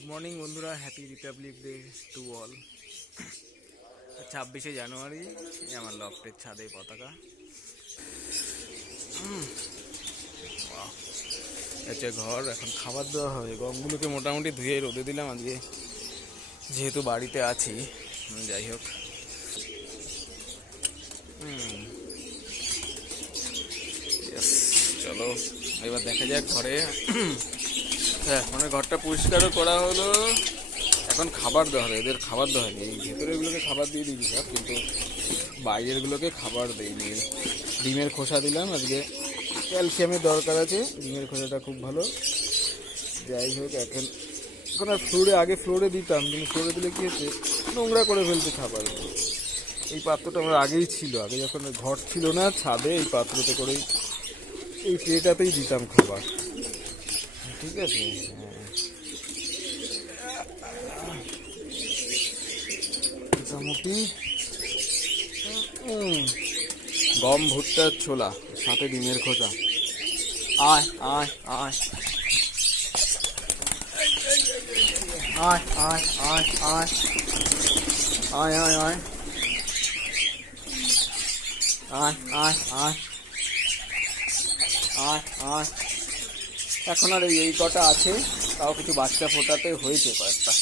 Good morning বন্ধুরা, happy republic day to all. 26শে January আমার লফটের ছাদে পতাকা। আচ্ছা, ঘর এখন খাবার দেওয়া হবে। গমগুলোকে মোটামুটি ধুয়ে রোদে দিলাম আজকে, যেহেতু বাড়িতে আছি। যাই হোক, চলো এবার দেখা যাক ঘরে। হ্যাঁ, মানে ঘরটা পরিষ্কারও করা হলো। এখন খাবার দেওয়া হবে, এদের খাবার দেওয়া হয়নি। এই ভেতরেরগুলোকে খাবার দিয়ে দিয়েছি সব, কিন্তু বাইরেরগুলোকে খাবার দেয়নি। ডিমের খোসা দিলাম আজকে, ক্যালসিয়ামের দরকার আছে। ডিমের খোসাটা খুব ভালো। যাই হোক, এখন আর আগে ফ্লোরে দিতাম, কিন্তু ফ্লোরে দিলে কি হচ্ছে, নোংরা করে ফেলতে খাবার। এই পাত্রটা আমার আগেই ছিল, আগে যখন ঘর ছিল না ছাদে, এই পাত্রতে করেই, এই ট্রেটাতেই দিতাম খাবার। ঠিক আছে, মোটামুটি গম, ভুট্টার ছোলা, সাথে ডিমের খোসা। আয় আয় আয় আয় আয় আয় আয় আয় আয় আয় আয় আয় আয় আয় আয়। এখন আর এই কটা আছে, তাও কিছু বাচ্চা ফোটাতে হয়েছে কয়েকটা।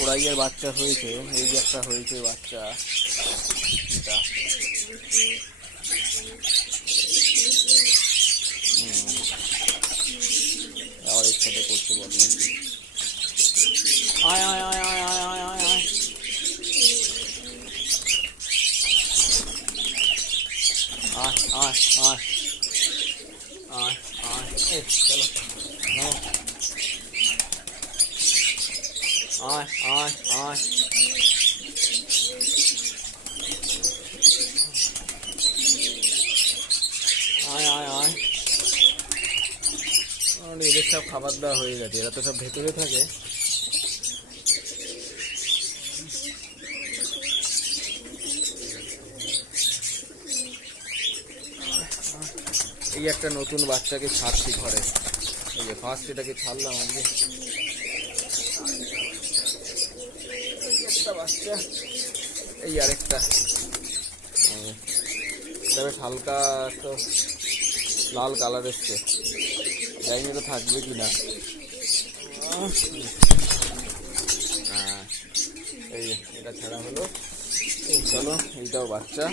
ওরাইয়ের বাচ্চা হয়েছে, এই যে একটা হয়েছে বাচ্চা, এটা আবার এর সাথে করতে বললাম। আয় আয় আয় আয় আয় আয় আয় আয় আয় আয় আয় আয় আয়। চলো নাও, আয় আয় আয়। আয় আয় আয়। এদের সব খাবার দেওয়া হয়ে গেছে, এরা তো সব ভেতরে থাকে। এই একটা নতুন বাচ্চাকে ছাড়ছি ঘরে, এই যে ফার্স্ট এটাকে ছাড়লাম আজকে। একটা বাচ্চা, এই আরেকটা বেশ হালকা তো লাল কালার এসছে, জানি না থাকবে কিনা। এই এটা ছাড়া হলো। এই চলো, এইটাও বাচ্চা।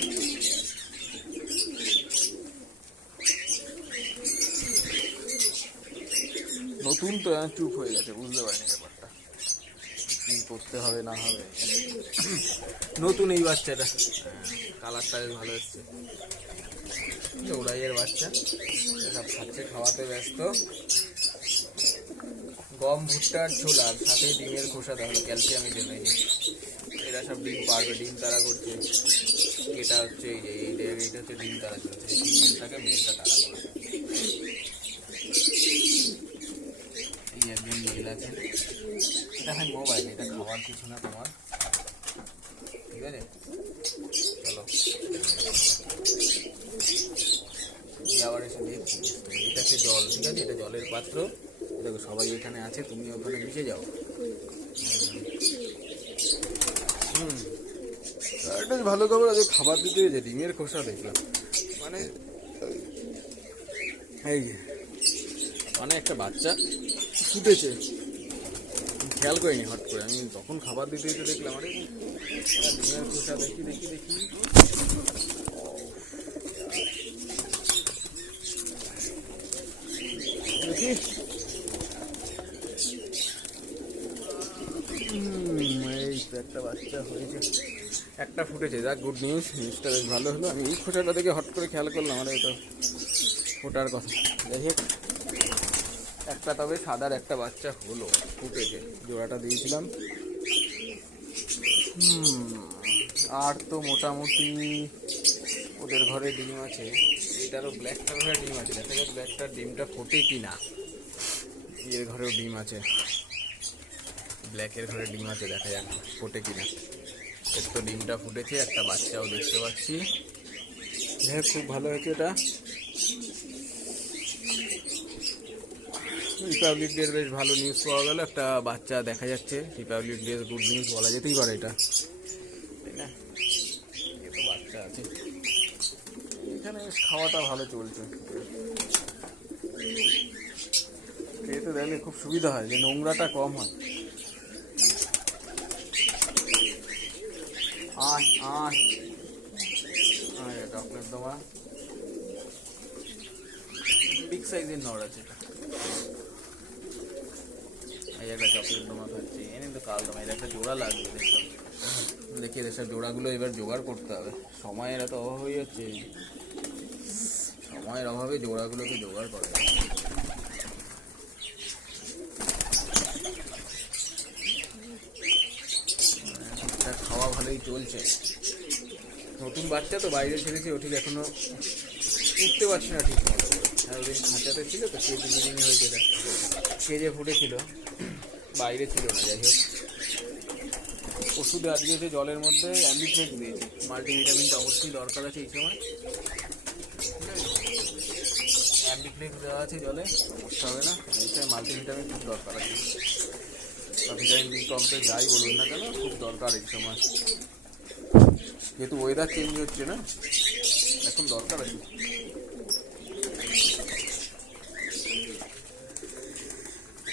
নতুন তো চুপ হয়ে গেছে, বুঝতে পারিনি ব্যাপারটা কি করতে হবে না হবে। নতুন এই বাচ্চাটা, কালারটা ভালো এসছে। ওরাইয়ের বাচ্চা সব খাচ্ছে, খাওয়াতে ব্যস্ত। গম, ভুট্টার ছোলার সাথে ডিমের খোসা দেওয়া হলো ক্যালসিয়ামের জন্য। এরা সব ডিম পারবে, ডিম তারা করছে। এটা হচ্ছে এইটা হচ্ছে ডিম তারা চলছে, মেলটাকে মেলটা তারা করছে। এই একজন মেল আছেন, এটা হয় মোবাইল, এটা খাওয়ার কিছু না তোমার, ঠিক আছে। চলো আবার এসে দেখছি। এটা হচ্ছে জল, ঠিক আছে, এটা জলের পাত্র। দেখো সবাই এখানে আছে, তুমি ওখানে মিশে যাও। এটা ভালো খবর, আজকে খাবার দিতে যে ডিমের খোসা দেখলাম, মানে এই মানে একটা বাচ্চা ফুটেছে, খেয়াল করিনি। হট করে আমি তখন খাবার দিতে দিতে দেখলাম, আরে ডিমের খোসা। দেখি দেখি দেখি, দেখি এই তো একটা বাচ্চা হয়েছে, একটা ফুটেছে। যাক, গুড নিউজ, নিউজটা বেশ ভালো হলো। আমি এই খোসাটা দেখে হট করে খেয়াল করলাম, আরে এটা ফোটার কথা। যাই হোক, একটা তবে সাদার একটা বাচ্চা হলো, ফুটেছে, জোড়াটা দিয়েছিলাম। আর তো মোটামুটি ওদের ঘরে ডিম আছে। এটারও ব্ল্যাকটার ঘরে ডিম আছে, দেখা যাক ব্ল্যাকটার ডিমটা ফোটে কি না। এর ঘরেও ডিম আছে, ব্ল্যাকের ঘরে ডিম আছে, দেখা যাক ফোটে কিনা। এর তো ডিমটা ফুটেছে, একটা বাচ্চাও দেখতে পাচ্ছি। যাই হোক, খুব ভালো হয়েছে এটা। রিপাবলিক ডের বেশ ভালো নিউজ পাওয়া গেল, একটা বাচ্চা দেখা যাচ্ছে। রিপাবলিক ডে গুড নিউজ বলা যেতেই পারে এটা, তাই না? এ তো বাচ্চা আছে এখানে, বেশ খাওয়াটা ভালো চলছে। খেতে দেখলে খুব সুবিধা হয়, যে নোংরাটা কম হয়। আয় আয় আয়, চকলেট দেওয়া বিগ সাইজের নড় আছে এটা। এই একটা চকলেট দমা খাচ্ছি, এনে তো কাল দমা, এর একটা জোড়া লাগবে। দেখি এসব জোড়াগুলো এবার জোগাড় করতে হবে, সময়ের এত অভাব হয়ে যাচ্ছে, সময়ের অভাবে জোড়াগুলোকে জোগাড় করা যাবে। ঠিকঠাক খাওয়া ভালোই চলছে। নতুন বাচ্চা তো বাইরে ছেড়েছি, ও ঠিক এখনো উঠতে পারছি না ঠিক মতো। আর ওদিন খাঁচাতে ছিল তো, কেজি হয়েছে, কেজে ফুটেছিল, বাইরে ছিল না। যাই হোক, ওষুধে আজকে যে জলের মধ্যে অ্যাম্বিফ্লেক্স দিয়েছি, মাল্টিভিটামিনটা অবশ্যই দরকার আছে এই সময়, ঠিক আছে? অ্যাম্বিফ্লেক্স দেওয়া আছে জলে, সমস্যা হবে না। এইটাই মাল্টিভিটামিন খুব দরকার আছে, বা ভিটামিন বি কমপ্লেক্স যাই বলুন না কেন, খুব দরকার এই সময়, যেহেতু ওয়েদার চেঞ্জ হচ্ছে না, এখন দরকার আছে।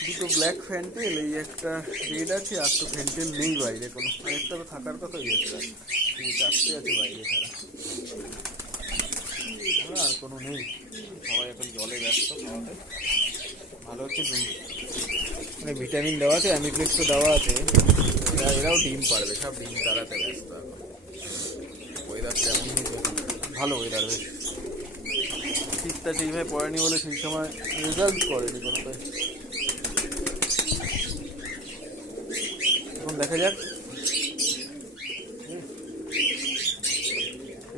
দুটো ব্ল্যাক ফ্যান্টেল, এই একটা রেড আছে, আর তো ফ্যান্টেল নেই বাইরে কোনো, আরেকটা তো থাকার কথা, এই একটা চারটে আছে বাইরে ছাড়া, আর কোনো নেই। সবাই এখন জলে ব্যস্ত খাওয়াতে। ভালো হচ্ছে মানে ভিটামিন দেওয়া আছে, অ্যামিপ্লেক্সও দেওয়া আছে, এরাও ডিম পারবে, সব ডিম তাড়াতে ব্যস্ত এখন। ওয়েদারটা এমন ভালো, ওয়েদার বেশ শীতটা সেইভাবে পড়েনি বলে সেই সময় রেজাল্ট করেনি কোনোটাই। এখন দেখা যাক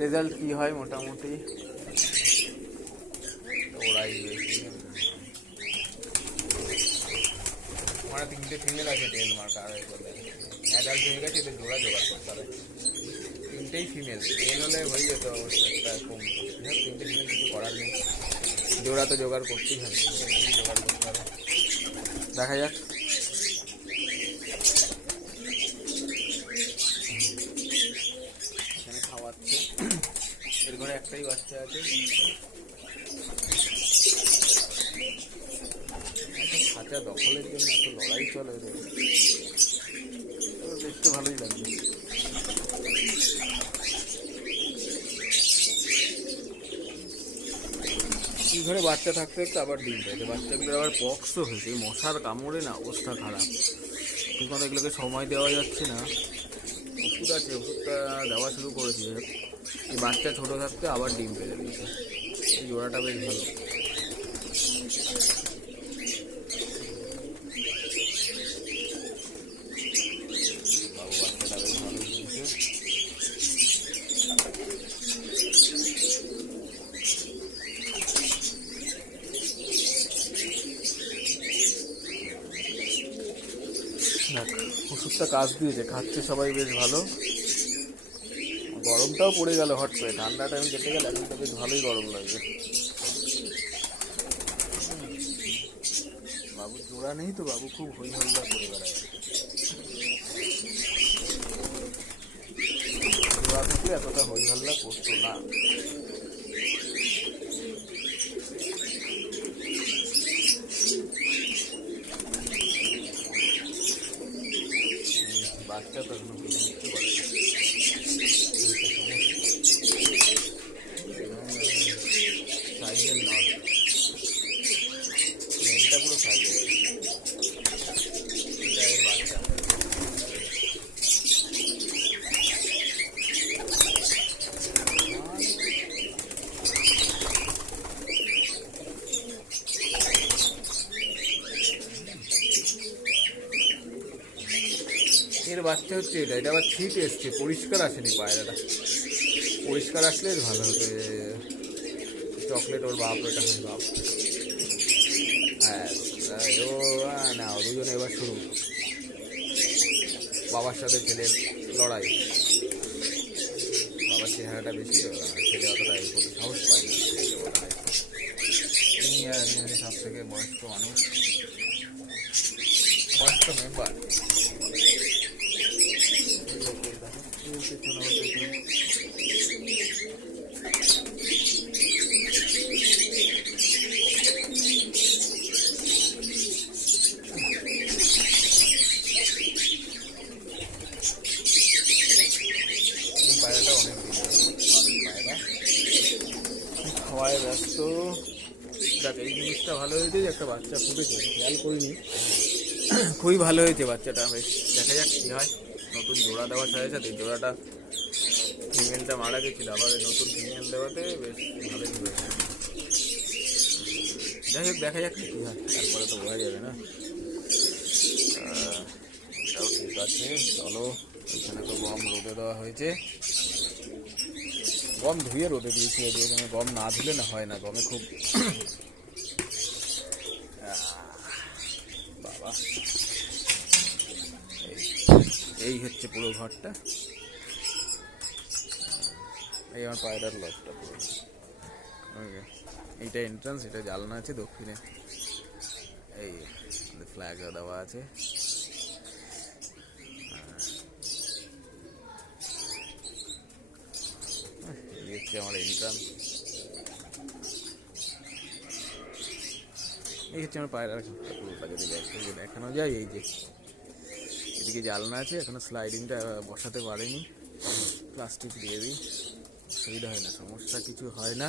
রেজাল্ট কি হয়। মোটামুটি ওরাই বেশি, আমার 3টে ফিমেল আছে, টেল মার্কা, আর অ্যাডাল্ট হয়ে গেছে, এদের জোড়া জোগাড় করতে হবে। 3টেই ফিমেল, টেল হলে হয়ে যেত একটা কম। 3টে ফিমেল, কিছু করার নেই, জোড়া তো জোগাড় করতেই হবে, জোগাড় করতে হবে। দেখা যাক। এখানে খাওয়াচ্ছে, এর ঘরে একটাই বাচ্চা আছে। খাঁচা দখলের জন্য এত লড়াই চলে, দেখতে ভালোই লাগবে। এই ঘরে বাচ্চা থাকতে থাকতে আবার ডিম পেয়েছে, বাচ্চাগুলোর আবার পক্সও হয়েছে, মশার কামড়ে না অবস্থা খারাপ। ঠিক মতো এগুলোকে সময় দেওয়া যাচ্ছে না। ওষুধ আছে, ওষুধটা দেওয়া শুরু করেছি। এই বাচ্চা ছোটো থাকতে আবার ডিম পেয়ে দিয়েছে, এই জোড়াটা বেশ ভালো। বাবু বাচ্চাটা বেশ ভালো দিয়েছে। ওষুধটা কাজ দিয়েছে, খাচ্ছে সবাই বেশ ভালো। গরমটাও পড়ে গেল হট করে, ঠান্ডা টাইম কেটে গেলে এখন তো বেশ ভালোই গরম লাগবে। বাবু জোড়া নেই তো, বাবু খুব হই হল্লা করে বেড়ায়। জোড়া থাকলে এতটা হই হল্লা করতো না। বাচ্চা তো এখনো বুঝতে পারে, সাইজের নয়, মেনটা পুরো সাইজের, এটা এর বাচ্চা। এর বাচ্চা হচ্ছে এটা, এটা আবার ছিট এসছে, পরিষ্কার আসেনি পায়রাটা, পরিষ্কার আসলে ভালো হতো। চকলেট ওর বাপ, এটা হয় বাপ। হ্যাঁ ও না, দুজনে এবার শুরু, বাবার সাথে ছেলের লড়াই। বাবার চেহারাটা বেশি, ছেলে অতটা এই করতে সাহস পায় না। থেকে বয়স্ক মানুষ, বয়স্ক মেম্বার। পায়রাটা অনেক পায়রা খাওয়ায় ব্যস্ত। দেখ এই জিনিসটা ভালো হয়েছে যে একটা বাচ্চা ফুটেছে, খেয়াল করিনি, খুবই ভালো হয়েছে বাচ্চাটা। বেশ দেখা যাক কী হয়। নতুন জোড়া দেওয়ার সাথে সাথে জোড়াটা ফিমেলটা মারা গেছিল, আবার নতুন ফিমেল দেওয়াতে বেশ ভালোই হয়েছে। যাই হোক দেখা যাক কী হয়, তারপরে তো বোঝা যাবে না। এটাও ঠিক আছে, চলো। এখানে তো গম রোদে দেওয়া হয়েছে, গম ধুয়ে রোদে দিয়েছি। এখানে গম না ধুলে না হয় না, গমে খুব বাবা। এই হচ্ছে পুরো ঘরটা, এই আমার পায়রার লকটা পুরো। ওকে, এইটা এন্ট্রান্স, এটা জানলা আছে দক্ষিণে। এই ফ্ল্যাগ দেওয়া আছে। এই হচ্ছে আমার এন্ট্রান্স, এই হচ্ছে আমার পায়রার ঘরটা পুরোটা। যদি দেখানো যায়, এই যে এদিকে জানলা আছে, এখনো স্লাইডিংটা বসাতে পারেনি, প্লাস্টিক দিয়ে দিই, অসুবিধা হয় না, সমস্যা কিছু হয় না।